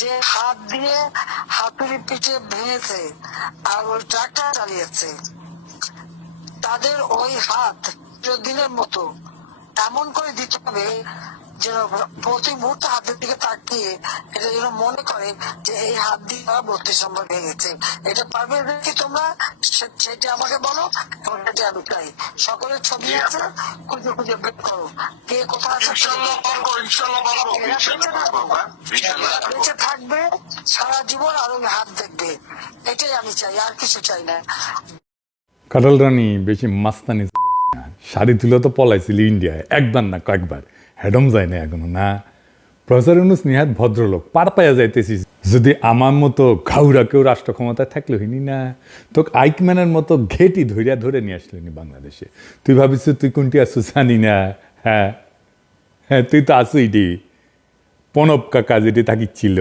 যে হাত দিয়ে হাতুড়ি পিঠে ভেঙেছে আর ওই ট্রাক্টর চালিয়েছে, তাদের ওই হাত দিনের মতো এমন করে দিতে হবে যেন প্রতি মুহূর্তে হাতের দিকে তাকিয়ে এটা যেন মনে করে যে এই হাত দিয়ে তারা বত্রিশ নম্বর ভেঙেছে। এটা পারবে কি তোমরা? সেটা আমাকে বলো সেটা আমি চাই। সকলের ছবি আছে খুঁজে খুঁজে বের করো। কে কোথায় ইনশাল্লাহ বেঁচে থাকবে। সারা জীবন আর ওই হাত দেখবে। এটাই আমি চাই আর কিছু চাই না। কাটাল রানী বেশি মাস্তানি শাড়ি তুলে তো পলাইছিল ইন্ডিয়ায় একবার না কয়েকবার। হেডম যায় না এখনও না? প্রফেসর ইউনুস নিহাত ভদ্রলোক পার পাইয়া যাইতেছিস যদি আমার মতো ঘাউরা কেউ রাষ্ট্র ক্ষমতায় থাকলে হইনি না, তোকে আইকম্যানের মতো ঘেটি ধরিয়া ধরে নিয়ে আসলেনি বাংলাদেশে। তুই ভাবিস তুই কোনটি আসু জানি না হ্যাঁ হ্যাঁ তুই তো আসুই ডি প্রণব কাকা যেটি থাকিছিল